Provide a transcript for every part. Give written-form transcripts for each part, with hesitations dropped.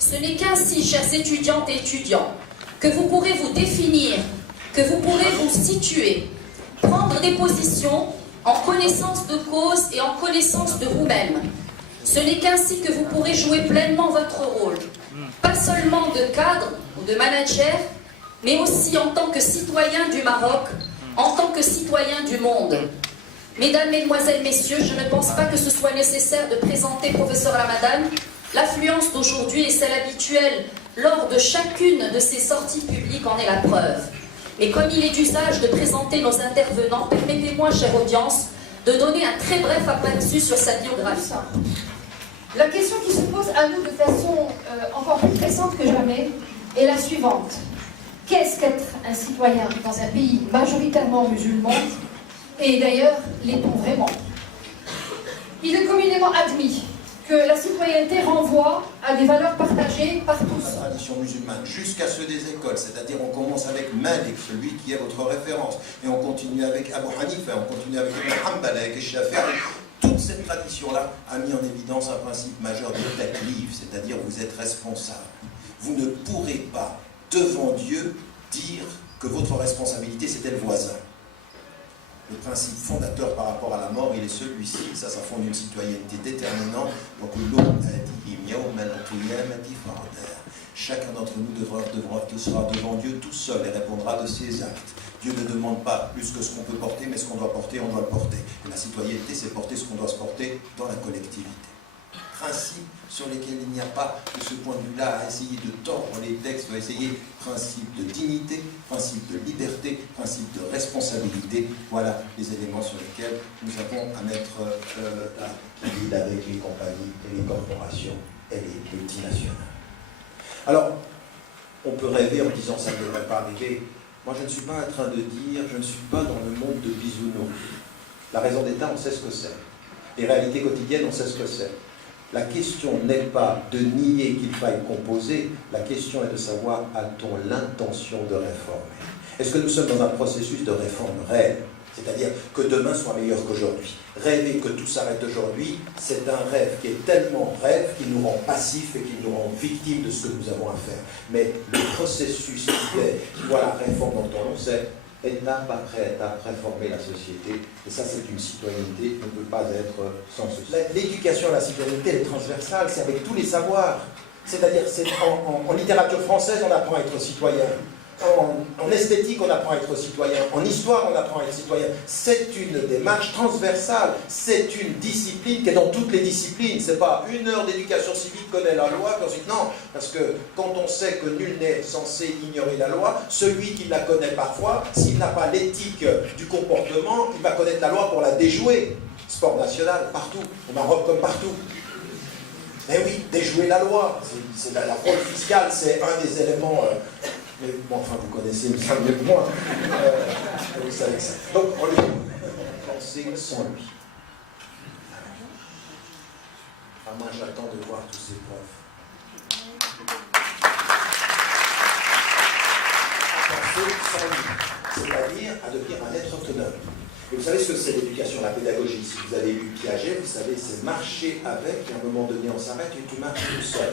Ce n'est qu'ainsi, chers étudiantes et étudiants, que vous pourrez vous définir, que vous pourrez vous situer, prendre des positions en connaissance de cause et en connaissance de vous-même. Ce n'est qu'ainsi que vous pourrez jouer pleinement votre rôle, pas seulement de cadre ou de manager, mais aussi en tant que citoyen du Maroc, en tant que citoyen du monde. Mesdames, Mesdemoiselles, Messieurs, je ne pense pas que ce soit nécessaire de présenter professeur Ramadan. L'affluence d'aujourd'hui et celle habituelle lors de chacune de ces sorties publiques en est la preuve. Mais comme il est d'usage de présenter nos intervenants, permettez-moi, chère audience, de donner un très bref aperçu sur sa biographie. La question qui se pose à nous de façon encore plus pressante que jamais est la suivante. Qu'est-ce qu'être un citoyen dans un pays majoritairement musulman? Et d'ailleurs, l'est-on vraiment? Il est communément admis que la citoyenneté renvoie à des valeurs partagées par tous. La tradition musulmane, jusqu'à ceux des écoles, c'est-à-dire on commence avec Malik, celui qui est votre référence, et on continue avec Abu Hanifa, on continue avec Ibn Hanbal, avec Shafi'i. Toute cette tradition-là a mis en évidence un principe majeur de taklif, c'est-à-dire vous êtes responsable. Vous ne pourrez pas, devant Dieu, dire que votre responsabilité c'était le voisin. Le principe fondateur par rapport à la mort, il est celui-ci, ça fonde une citoyenneté déterminante. Donc chacun d'entre nous sera devant Dieu tout seul et répondra de ses actes. Dieu ne demande pas plus que ce qu'on peut porter, mais ce qu'on doit porter, on doit le porter. Et la citoyenneté, c'est porter ce qu'on doit se porter dans la collectivité. Principes sur lesquels il n'y a pas, de ce point de vue-là, à essayer de tordre les textes, à essayer principe de dignité, principe de liberté, principe de responsabilité. Voilà les éléments sur lesquels nous avons à mettre la ville avec les compagnies et les corporations et les multinationales. Alors, on peut rêver en disant ça ne devrait pas arriver. Moi, je ne suis pas en train de dire, je ne suis pas dans le monde de bisounours. La raison d'État, on sait ce que c'est. Les réalités quotidiennes, on sait ce que c'est. La question n'est pas de nier qu'il faille composer, la question est de savoir a-t-on l'intention de réformer. Est-ce que nous sommes dans un processus de réforme réelle, c'est-à-dire que demain soit meilleur qu'aujourd'hui. Rêver que tout s'arrête aujourd'hui, c'est un rêve qui est tellement rêve qu'il nous rend passifs et qu'il nous rend victimes de ce que nous avons à faire. Mais le processus qui voit la réforme dont on le sait, étape après étape, réformer la société. Et ça, c'est une citoyenneté qui ne peut pas être sans ceci. L'éducation à la citoyenneté, elle est transversale, c'est avec tous les savoirs. C'est-à-dire, en littérature française, on apprend à être citoyen. En esthétique, on apprend à être citoyen. En histoire, on apprend à être citoyen. C'est une démarche transversale. C'est une discipline qui est dans toutes les disciplines. C'est pas une heure d'éducation civique connaît la loi, puis ensuite non. Parce que quand on sait que nul n'est censé ignorer la loi, celui qui la connaît parfois, s'il n'a pas l'éthique du comportement, il va connaître la loi pour la déjouer. Sport national, partout. Au Maroc comme partout. Mais oui, déjouer la loi. C'est la fraude fiscale, c'est un des éléments... Mais bon, enfin, vous connaissez ça mieux que moi. Vous savez que ça. Donc, on lui penser sans lui. Ah, moi, j'attends de voir tous ces preuves. Penser sans lui, c'est-à-dire à devenir un être autonome. Et vous savez ce que c'est l'éducation, la pédagogie. Si vous avez lu Piaget, vous savez, c'est marcher avec, et à un moment donné, on s'arrête et tu marches tout seul.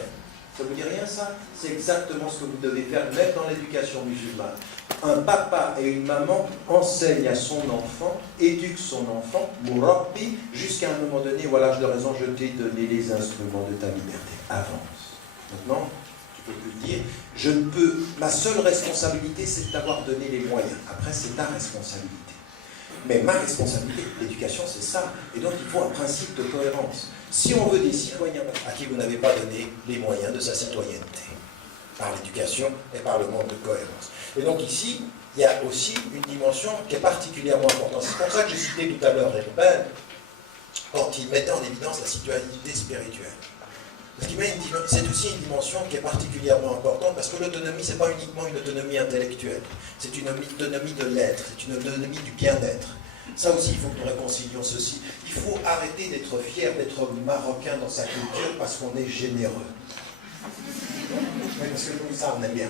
Ça ne vous dit rien, ça? C'est exactement ce que vous devez faire, même dans l'éducation musulmane. Un papa et une maman enseignent à son enfant, éduquent son enfant, mourabbi, jusqu'à un moment donné, voilà, je leur ai raison, je t'ai donné les instruments de ta liberté. Avance. Maintenant, tu peux plus le dire. Je ne peux, ma seule responsabilité, c'est de t'avoir donné les moyens. Après, c'est ta responsabilité. Mais ma responsabilité, l'éducation, c'est ça. Et donc, il faut un principe de cohérence. Si on veut des citoyens à qui vous n'avez pas donné les moyens de sa citoyenneté, par l'éducation et par le manque de cohérence. Et donc ici, il y a aussi une dimension qui est particulièrement importante. C'est pour ça que j'ai cité tout à l'heure Ruben, quand il mettait en évidence la citoyenneté spirituelle. Parce qu'il c'est aussi une dimension qui est particulièrement importante, parce que l'autonomie, ce n'est pas uniquement une autonomie intellectuelle, c'est une autonomie de l'être, c'est une autonomie du bien-être. Ça aussi, il faut que nous réconcilions ceci. Il faut arrêter d'être fier d'être marocain dans sa culture parce qu'on est généreux. Mais parce que nous, ça, on aime bien.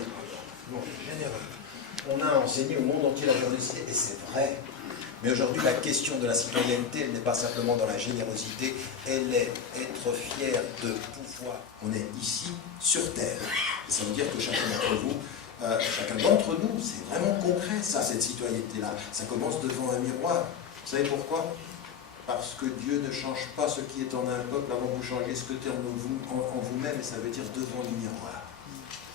On est généreux. On a enseigné au monde entier la générosité, et c'est vrai. Mais aujourd'hui, la question de la citoyenneté, elle n'est pas simplement dans la générosité, elle est être fier de pouvoir. On est ici, sur Terre. Et ça veut dire que chacun d'entre nous, c'est vraiment concret, ça, cette citoyenneté-là. Ça commence devant un miroir. Vous savez pourquoi? Parce que Dieu ne change pas ce qui est en un peuple avant que vous changiez ce que est en vous-même, et ça veut dire devant le miroir.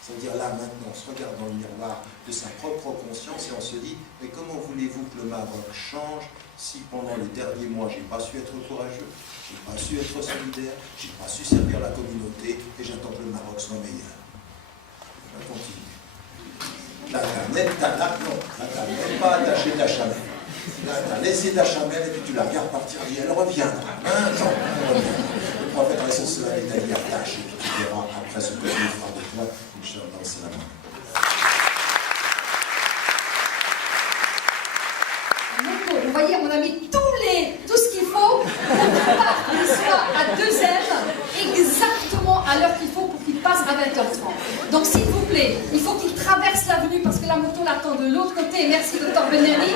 Ça veut dire là, maintenant, on se regarde dans le miroir de sa propre conscience et on se dit, mais comment voulez-vous que le Maroc change si pendant les derniers mois, je n'ai pas su être courageux, je n'ai pas su être solidaire, je n'ai pas su servir la communauté et j'attends que le Maroc soit meilleur. On continue. Là, t'as même pas attaché ta chamelle. Là, tu as laissé ta chamelle et puis tu la regardes partir et elle reviendra. Non, elle revient. Le prophète Rasul est allé attache et puis tu verras après ce que Dieu fera de toi. Inch'Allah, c'est la main. Vous voyez, on a mis tout ce qu'il faut pour qu'il soit à 2M exactement à l'heure qu'il faut pour qu'il passe à 20h30. Donc s'il vous plaît, il faut qu'il traverse l'avenue parce que la moto l'attend de l'autre côté. Merci Dr Benelli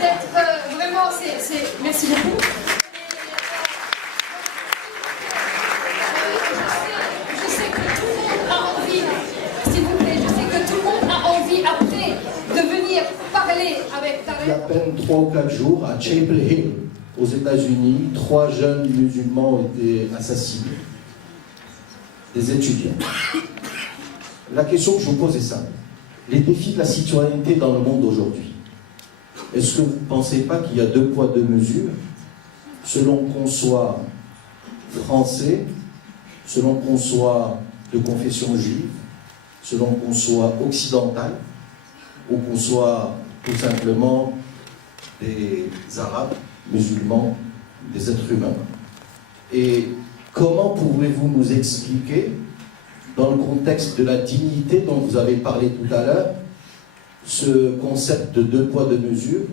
d'être vraiment, merci beaucoup. Je sais que tout le monde a envie, s'il vous plaît, je sais que tout le monde a envie après de venir parler avec Tarek. Il y a à peine 3 ou 4 jours, à Chapel Hill, aux États-Unis, 3 jeunes musulmans ont été assassinés. Des étudiants. La question que je vous pose est simple. Les défis de la citoyenneté dans le monde aujourd'hui. Est-ce que vous ne pensez pas qu'il y a 2 poids 2 mesures, selon qu'on soit français, selon qu'on soit de confession juive, selon qu'on soit occidental, ou qu'on soit tout simplement des Arabes, musulmans, des êtres humains. Et comment pouvez-vous nous expliquer, dans le contexte de la dignité dont vous avez parlé tout à l'heure, ce concept de 2 poids 2 mesures,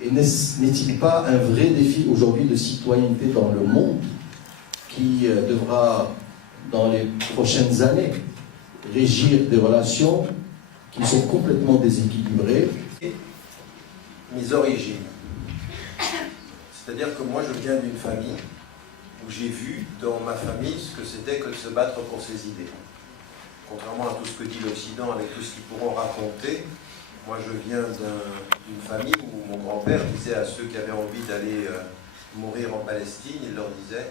et n'est-il pas un vrai défi aujourd'hui de citoyenneté dans le monde qui devra, dans les prochaines années, régir des relations qui sont complètement déséquilibrées? Mes origines. C'est-à-dire que moi, je viens d'une famille où j'ai vu dans ma famille ce que c'était que de se battre pour ses idées. Contrairement à tout ce que dit l'Occident, avec tout ce qu'ils pourront raconter, moi je viens d'une famille où mon grand-père disait à ceux qui avaient envie d'aller mourir en Palestine, il leur disait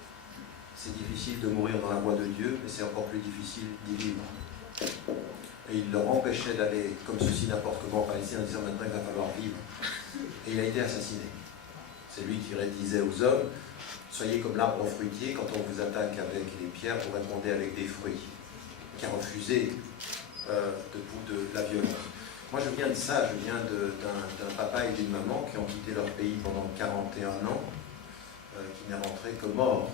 « c'est difficile de mourir dans la voie de Dieu, mais c'est encore plus difficile d'y vivre ». Et il leur empêchait d'aller comme ceci n'importe comment en Palestine en disant « maintenant il va falloir vivre ». Et il a été assassiné. C'est lui qui disait aux hommes « soyez comme l'arbre fruitier, quand on vous attaque avec les pierres, vous répondez avec des fruits ». Qui a refusé de la violence. Moi je viens de ça, je viens d'un papa et d'une maman qui ont quitté leur pays pendant 41 ans, qui n'est rentré que mort.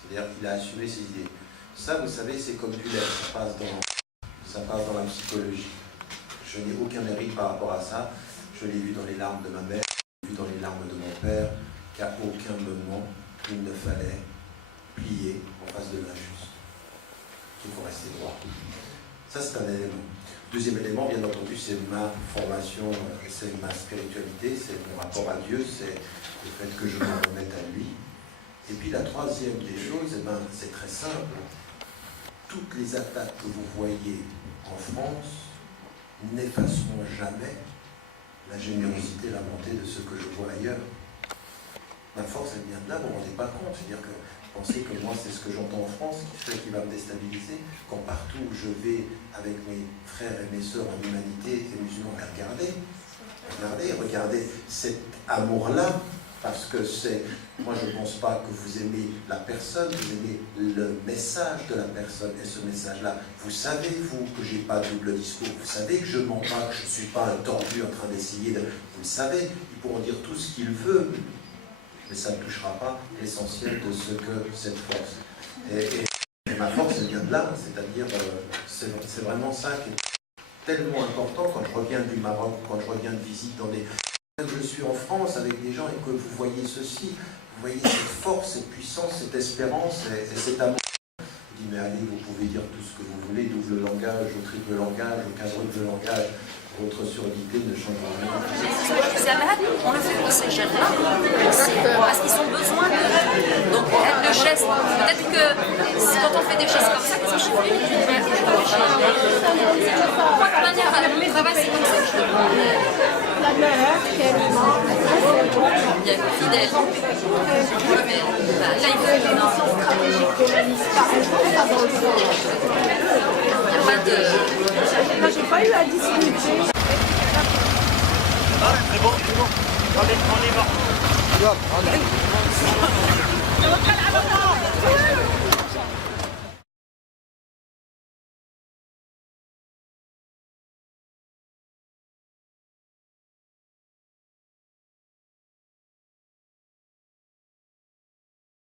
C'est-à-dire qu'il a assumé ses idées. Ça, vous savez, c'est comme du lait, ça passe dans la psychologie. Je n'ai aucun mérite par rapport à ça. Je l'ai vu dans les larmes de ma mère, je l'ai vu dans les larmes de mon père, qu'à aucun moment il ne fallait plier en face de l'injuste. Il faut rester droit. Ça, c'est un élément. Deuxième élément, bien entendu, c'est ma formation, c'est ma spiritualité, c'est mon rapport à Dieu, c'est le fait que je me remette à lui. Et puis la troisième des choses, c'est très simple. Toutes les attaques que vous voyez en France n'effaceront jamais la générosité et la bonté de ce que je vois ailleurs. Ma force, elle vient de là, vous ne vous rendez pas compte. C'est-à-dire que pensez que moi, c'est ce que j'entends en France qui va me déstabiliser. Quand partout où je vais avec mes frères et mes sœurs en humanité et musulmans, regardez cet amour-là, parce que c'est, moi je ne pense pas que vous aimez la personne, vous aimez le message de la personne, et ce message-là, vous savez, vous, que je n'ai pas de double discours, vous savez que je ne mens pas, que je ne suis pas un tordu en train d'essayer de... Vous le savez, ils pourront dire tout ce qu'ils veulent, mais ça ne touchera pas l'essentiel de ce que cette force. Et ma force, elle vient de là, c'est-à-dire, c'est vraiment ça qui est tellement important quand je reviens du Maroc, quand je reviens de visite dans des... Je suis en France avec des gens et que vous voyez ceci, vous voyez cette force, cette puissance, cette espérance et cet amour. Je dis, mais allez, vous pouvez dire tout ce que vous voulez, double langage, au triple langage, au quadruple langage. Votre surdité ne changera rien. On le fait pour ces jeunes-là aussi, parce qu'ils ont besoin de... Donc peut-être le geste, peut-être que quand on fait des gestes comme ça, qu'est-ce que je fais? Moi, de manière à mon travail, c'est comme ça que je le vois. Il y a une fidèle. Là, il faut une il n'y a pas de... Moi, j'ai pas eu à discuter. Ah, c'est bon, c'est bon. On y va.